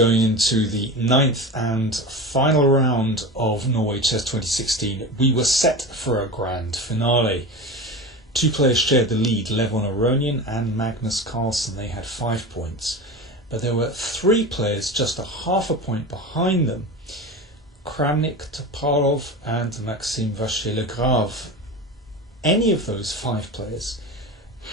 going into the 9th and final round of Norway Chess 2016. We were set for a grand finale. Two players shared the lead, Aronian and Carlsen. They had 5 points. But there were 3 players just a half a point behind them. Kramnik, Topalov and Maxime Vachier-Lagrave. Any of those 5 players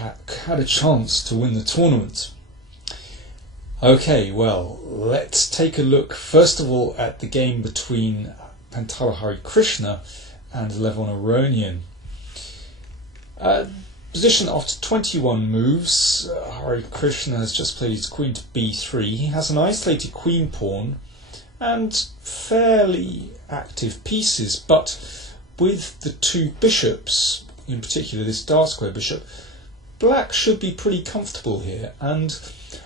had a chance to win the tournament. Okay, well, let's take a look first of all at the game between Pantala Harikrishna and Aronian. Position after 21 moves, Harikrishna has just played his queen to b3. He has an isolated queen pawn and fairly active pieces, but with the 2 bishops, in particular this dark square bishop, black should be pretty comfortable here, and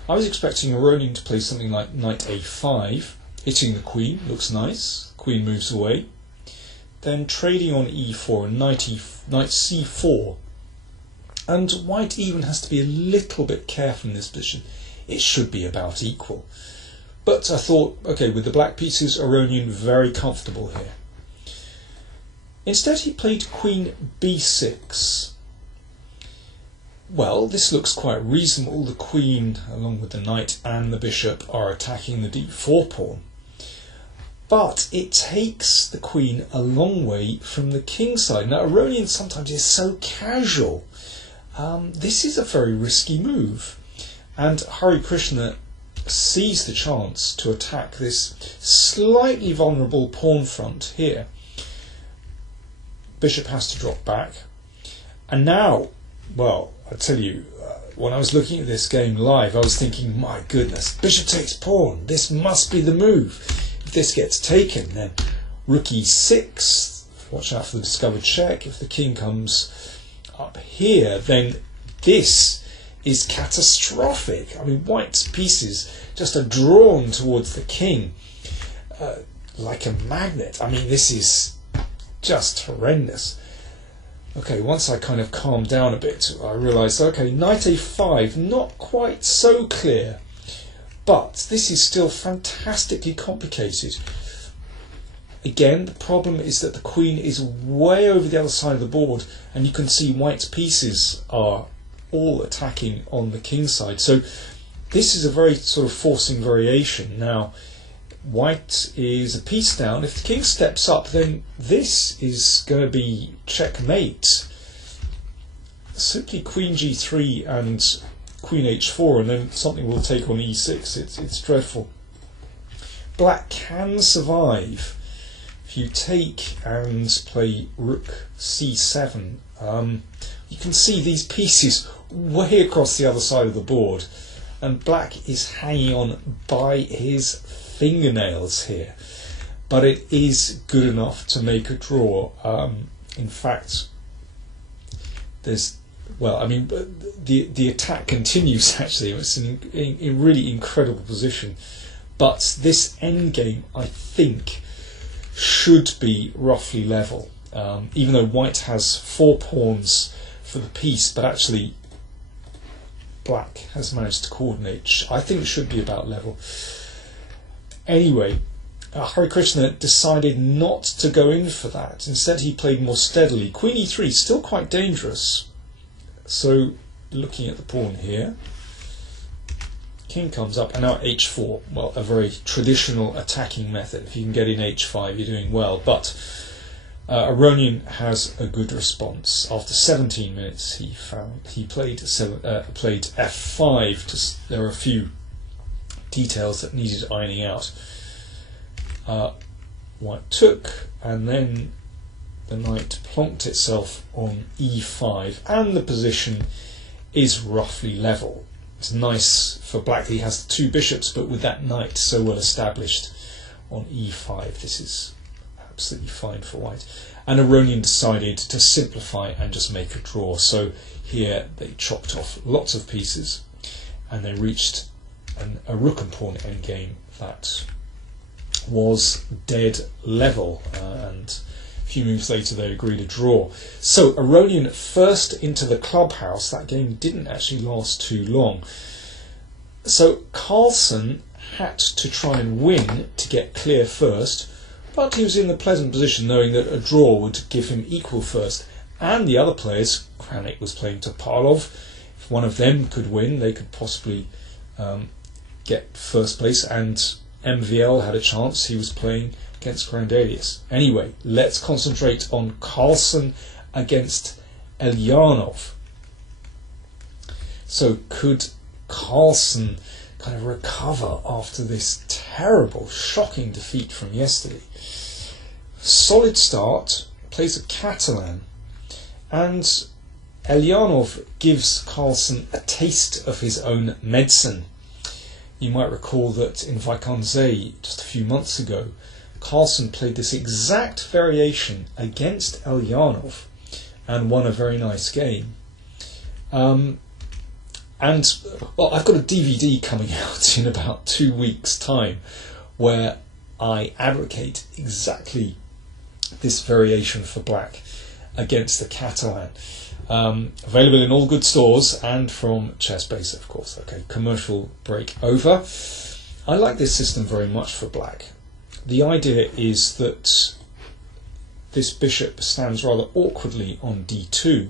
I was expecting Aronian to play something like knight a5, hitting the queen, looks nice, queen moves away, then trading on e4 and knight c4, and white even has to be a little bit careful in this position. It should be about equal. But I thought, okay, with the black pieces, Aronian very comfortable here. Instead he played queen b6. Well, this looks quite reasonable. The queen, along with the knight and the bishop, are attacking the d4 pawn. But it takes the queen a long way from the king side. Now, Aronian sometimes is so casual. This is a very risky move. And Harikrishna sees the chance to attack this slightly vulnerable pawn front here. Bishop has to drop back. And now, well, I tell you, when I was looking at this game live, I was thinking, my goodness, bishop takes pawn. This must be the move. If this gets taken, then rook e6. Watch out for the discovered check. If the king comes up here, then this is catastrophic. I mean, white's pieces just are drawn towards the king like a magnet. I mean, this is just horrendous. Okay, once I kind of calmed down a bit, I realised, okay, knight a5, not quite so clear, but this is still fantastically complicated. Again, the problem is that the queen is way over the other side of the board, and you can see white's pieces are all attacking on the king side. So this is a very sort of forcing variation. Now, white is a piece down. If the king steps up, then this is going to be checkmate. Simply queen g3 and queen h4, and then something will take on e6. It's dreadful. Black can survive. If you take and play rook c7, you can see these pieces way across the other side of the board, and black is hanging on by his fingernails here, but it is good enough to make a draw. In fact, there's, well, I mean, the attack continues actually. It's in a really incredible position, but this endgame, I think, should be roughly level, even though white has 4 pawns for the piece, but actually black has managed to coordinate. I think it should be about level. Anyway, Harikrishna decided not to go in for that. Instead, he played more steadily. Queen e3, still quite dangerous. So, looking at the pawn here, king comes up, and now h4. Well, a very traditional attacking method. If you can get in h5, you're doing well. But Aronian has a good response. After 17 minutes, he played f5. There are a few details that needed ironing out. White took, and then the knight plonked itself on e5, and the position is roughly level. It's nice for black that he has the 2 bishops, but with that knight so well established on e5, this is absolutely fine for white. And Aronian decided to simplify and just make a draw. So here they chopped off lots of pieces, and they reached a rook and pawn endgame that was dead level, and a few moves later they agreed a draw. So Aronian first into the clubhouse. That game didn't actually last too long. So Carlsen had to try and win to get clear first, but he was in a pleasant position knowing that a draw would give him equal first. And the other players, Kranich was playing Topalov, if one of them could win, they could possibly get first place, and MVL had a chance, he was playing against Grandelius. Anyway, let's concentrate on Carlsen against Eljanov. So could Carlsen kind of recover after this terrible, shocking defeat from yesterday? Solid start, plays a Catalan, and Eljanov gives Carlsen a taste of his own medicine. You might recall that in Vaikanze just a few months ago, Carlsen played this exact variation against Eljanov and won a very nice game. And well, I've got a DVD coming out in about 2 weeks' time where I advocate exactly this variation for black against the Catalan. Available in all good stores and from ChessBase, of course. Okay, commercial break over. I like this system very much for black. The idea is that this bishop stands rather awkwardly on d2.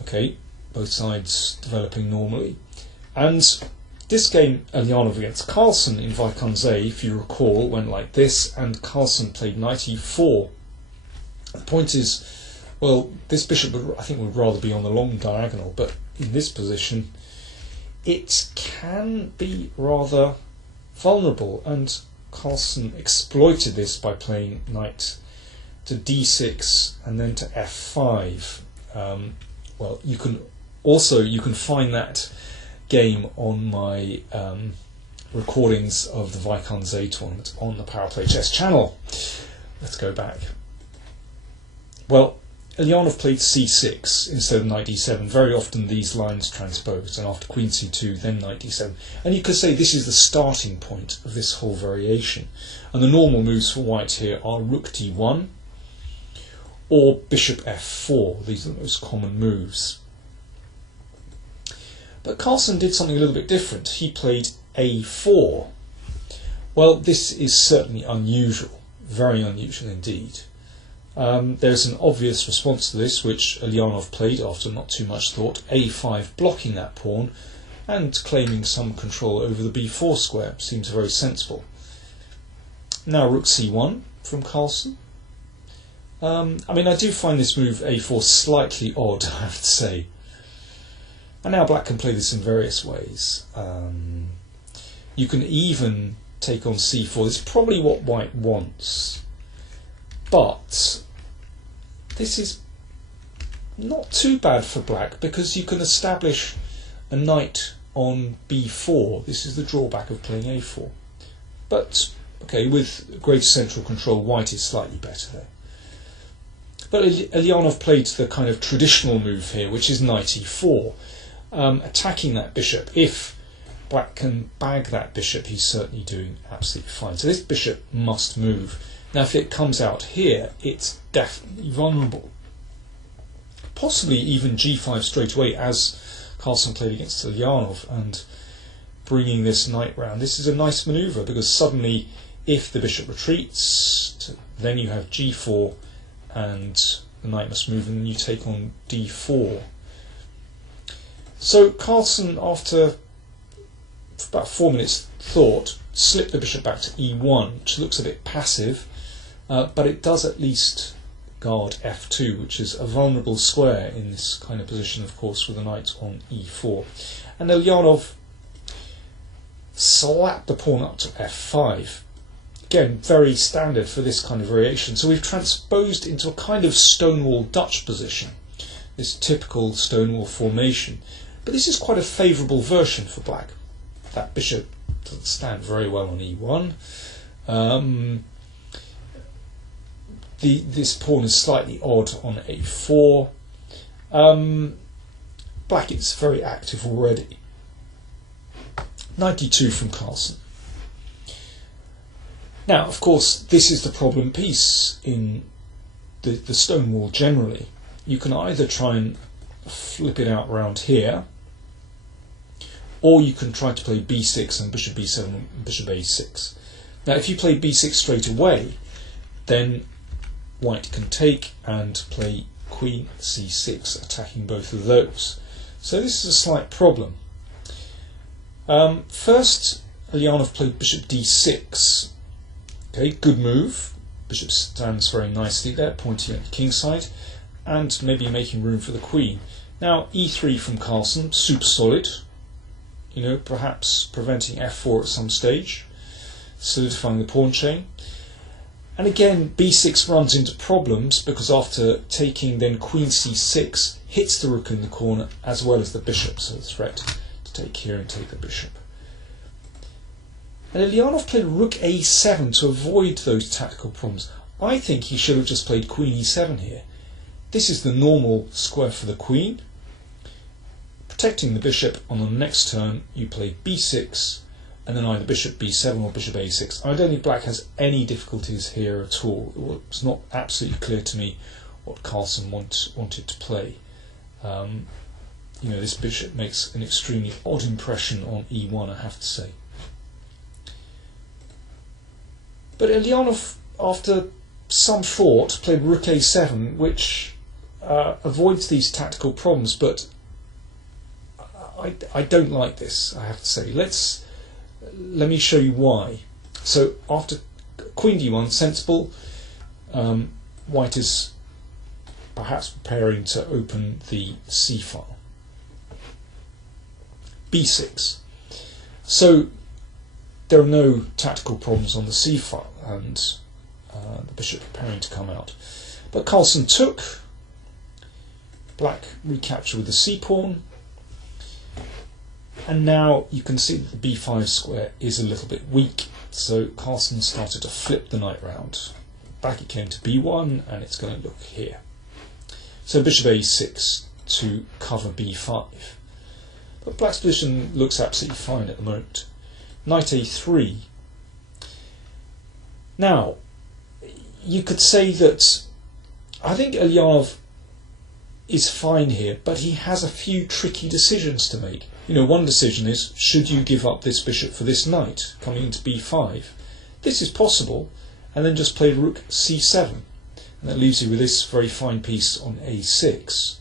Okay, both sides developing normally. And this game, Eljanov against Carlsen in Vaikanze, if you recall, went like this, and Carlsen played knight e4. The point is, well, this bishop I think would rather be on the long diagonal, but in this position it can be rather vulnerable, and Carlsen exploited this by playing knight to d6 and then to f5. Well, you can find that game on my recordings of the Vaikanze tournament on the PowerPlayChess channel. Let's go back. Well, Eljanov played c6 instead of knight d7. Very often these lines transpose, and after queen c2, then knight d7. And you could say this is the starting point of this whole variation. And the normal moves for white here are rook d1 or bishop f4. These are the most common moves. But Carlsen did something a little bit different. He played a4. Well, this is certainly unusual, very unusual indeed. There's an obvious response to this, which Eljanov played after not too much thought, a5, blocking that pawn and claiming some control over the b4 square. Seems very sensible. Now rook c1 from Carlsen. I mean, I do find this move a4 slightly odd, I have to say. And now black can play this in various ways. You can even take on c4. This is probably what white wants. But this is not too bad for black, because you can establish a knight on b4. This is the drawback of playing a4. But, okay, with greater central control, white is slightly better there. But Eljanov played the kind of traditional move here, which is knight e4. Attacking that bishop. If black can bag that bishop, he's certainly doing absolutely fine. So this bishop must move. Now if it comes out here, it's definitely vulnerable. Possibly even g5 straight away, as Carlsen played against Eljanov, and bringing this knight round. This is a nice manoeuvre, because suddenly if the bishop retreats, then you have g4 and the knight must move, and then you take on d4. So Carlsen, after about 4 minutes thought, slipped the bishop back to e1, which looks a bit passive, but it does at least guard f2, which is a vulnerable square in this kind of position, of course, with a knight on e4. And Eljanov slapped the pawn up to f5. Again, very standard for this kind of variation. So we've transposed into a kind of Stonewall Dutch position, this typical Stonewall formation. But this is quite a favourable version for black. That bishop doesn't stand very well on e1. This pawn is slightly odd on a4. Black is very active already. Knight d2 from Carlsen. Now, of course, this is the problem piece in the Stonewall generally. You can either try and flip it out round here, or you can try to play b6 and bishop b7 and bishop a6. Now if you play b6 straight away, then white can take and play queen c6, attacking both of those. So this is a slight problem. First, Eljanov played bishop d6. Okay, good move. Bishop stands very nicely there, pointing at the king side, and maybe making room for the queen. Now e3 from Carlsen, super solid. You know, perhaps preventing f4 at some stage, solidifying the pawn chain. And again, b6 runs into problems because after taking, then queen c6 hits the rook in the corner as well as the bishop, so the threat to take here and take the bishop. And Eljanov played rook a7 to avoid those tactical problems. I think he should have just played queen e7 here. This is the normal square for the queen. Protecting the bishop, on the next turn you play b6 and then either bishop b7 or bishop a6. I don't think black has any difficulties here at all. It's not absolutely clear to me what Carlsen wanted to play. You know, this bishop makes an extremely odd impression on e1, I have to say. But Eljanov, after some thought, played rook a7, which avoids these tactical problems, but I don't like this, I have to say. Let me show you why. So after queen d1, sensible. White is perhaps preparing to open the c file. b6. So there are no tactical problems on the c file, and the bishop preparing to come out. But Carlsen took. Black recaptured with the c pawn. And now you can see that the b5 square is a little bit weak, so Carlsen started to flip the knight round. Back it came to b1, and it's going to look here. So bishop a6 to cover b5. But black's position looks absolutely fine at the moment. Knight a3. Now, you could say that I think Eljanov is fine here, but he has a few tricky decisions to make. You know, one decision is, should you give up this bishop for this knight coming into b5? This is possible, and then just play rook c7, and that leaves you with this very fine piece on a6.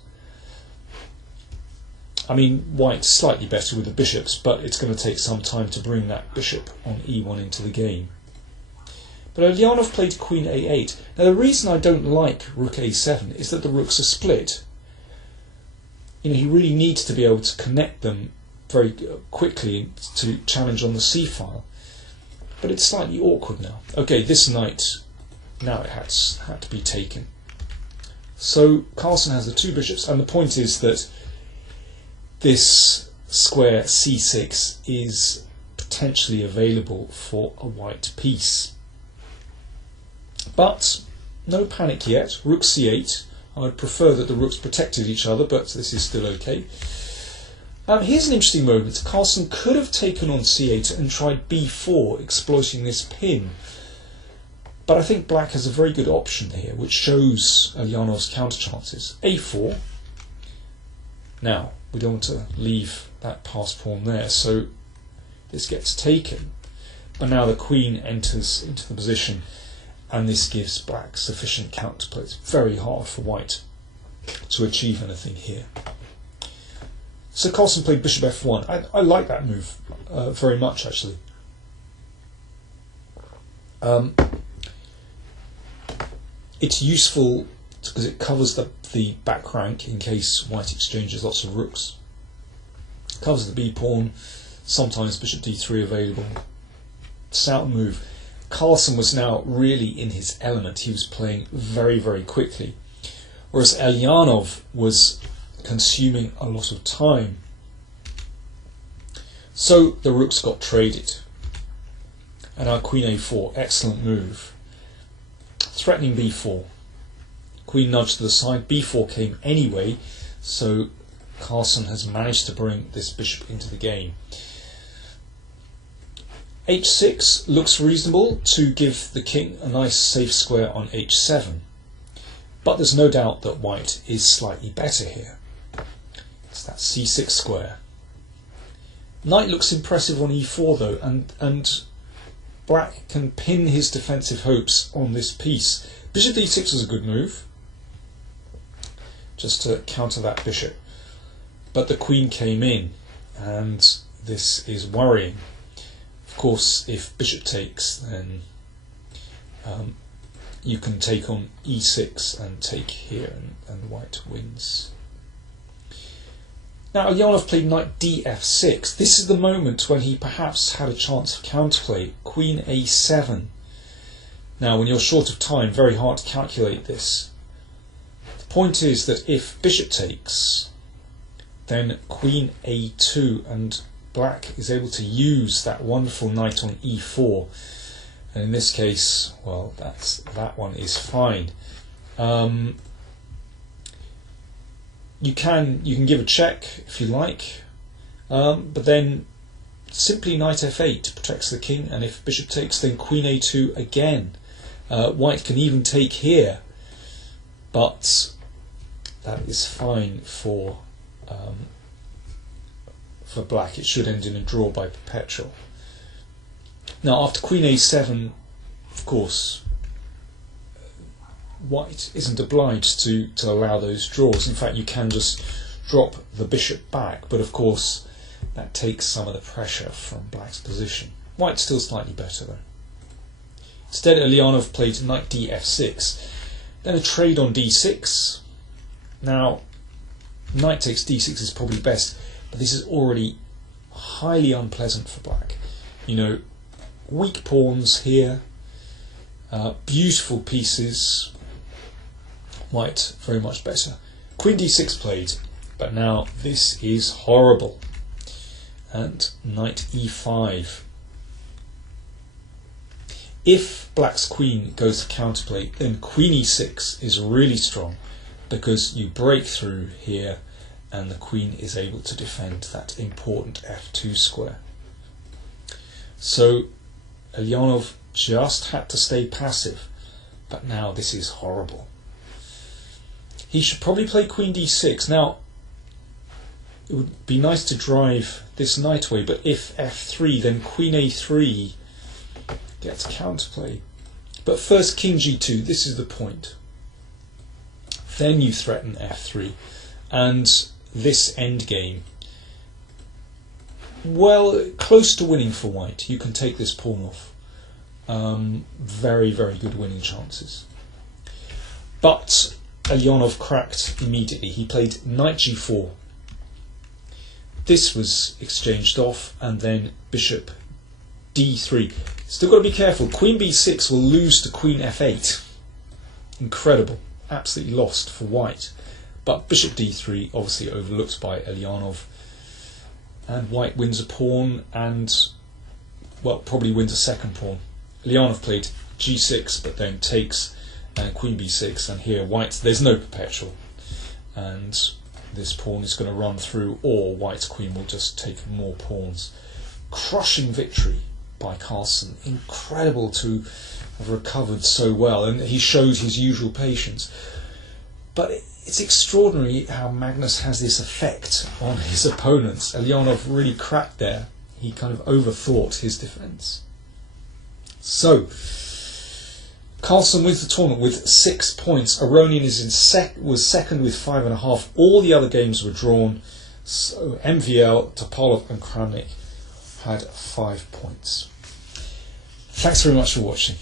I mean, white's slightly better with the bishops, but it's going to take some time to bring that bishop on e1 into the game. But Eljanov played queen a8. Now the reason I don't like rook a7 is that the rooks are split. You know, he really needs to be able to connect them very quickly to challenge on the c file. But it's slightly awkward now. Okay, this knight, now it had to be taken. So Carlsen has the two bishops, and the point is that this square c6 is potentially available for a white piece. But no panic yet. Rook c8. I would prefer that the rooks protected each other, but this is still okay. Here's an interesting moment. Carlsen could have taken on c8 and tried b4, exploiting this pin. But I think black has a very good option here, which shows Eljanov's counter chances. a4. Now, we don't want to leave that passed pawn there, so this gets taken. But now the queen enters into the position, and this gives black sufficient counterplay. It's very hard for white to achieve anything here. So Carlsen played bishop f1. I like that move very much, actually. It's useful because it covers the back rank in case white exchanges lots of rooks. Covers the b pawn, sometimes bishop d3 available. Sound move. Carlsen was now really in his element. He was playing very, very quickly, whereas Eljanov was consuming a lot of time. So the rooks got traded, and now queen a4, excellent move. Threatening b4. Queen nudged to the side, b4 came anyway, so Carlsen has managed to bring this bishop into the game. h6 looks reasonable to give the king a nice safe square on h7, but there's no doubt that white is slightly better here. It's that c6 square. Knight looks impressive on e4 though, and black can pin his defensive hopes on this piece. Bishop d6 was a good move, just to counter that bishop. But the queen came in, and this is worrying. Of course, if bishop takes, then you can take on e6 and take here, and white wins. Now, Eljanov played knight df6. This is the moment when he perhaps had a chance of counterplay. Queen a7. Now, when you're short of time, very hard to calculate this. The point is that if bishop takes, then queen a2, and black is able to use that wonderful knight on e4. And in this case, well, that one is fine. You can give a check if you like, but then simply knight f8 protects the king, and if bishop takes, then queen a2 again. White can even take here, but that is fine for black. It should end in a draw by perpetual. Now, after queen a7, of course, white isn't obliged to allow those draws. In fact, you can just drop the bishop back, but of course that takes some of the pressure from black's position. White's still slightly better though. Instead, Eljanov played knight df6, then a trade on d6. Now, knight takes d6 is probably best, but this is already highly unpleasant for black. You know, weak pawns here, beautiful pieces. White very much better. Queen d6 played, but now this is horrible. And knight e5. If black's queen goes to counterplay, then queen e6 is really strong, because you break through here and the queen is able to defend that important f2 square. So Eljanov just had to stay passive, but now this is horrible. He should probably play queen d6. Now, it would be nice to drive this knight away, but if f3, then queen a3 gets counterplay. But first king g2, this is the point. Then you threaten f3, and this endgame, well, close to winning for white. You can take this pawn off. Very, very good winning chances. But Eljanov cracked immediately. He played knight g4. This was exchanged off, and then bishop d3. Still got to be careful. Queen b6 will lose to queen f8. Incredible. Absolutely lost for white. But bishop d3 obviously overlooked by Eljanov. And white wins a pawn and, well, probably wins a second pawn. Eljanov played g6, but then takes and queen b6, and here white, there's no perpetual, and this pawn is going to run through, or white's queen will just take more pawns. Crushing victory by Carlsen. Incredible to have recovered so well, and he showed his usual patience. But it's extraordinary how Magnus has this effect on his opponents. Eljanov really cracked there. He kind of overthought his defence. So Carlsen wins the tournament with 6 points. Aronian was second with 5.5. All the other games were drawn. So MVL, Topalov and Kramnik had 5 points. Thanks very much for watching.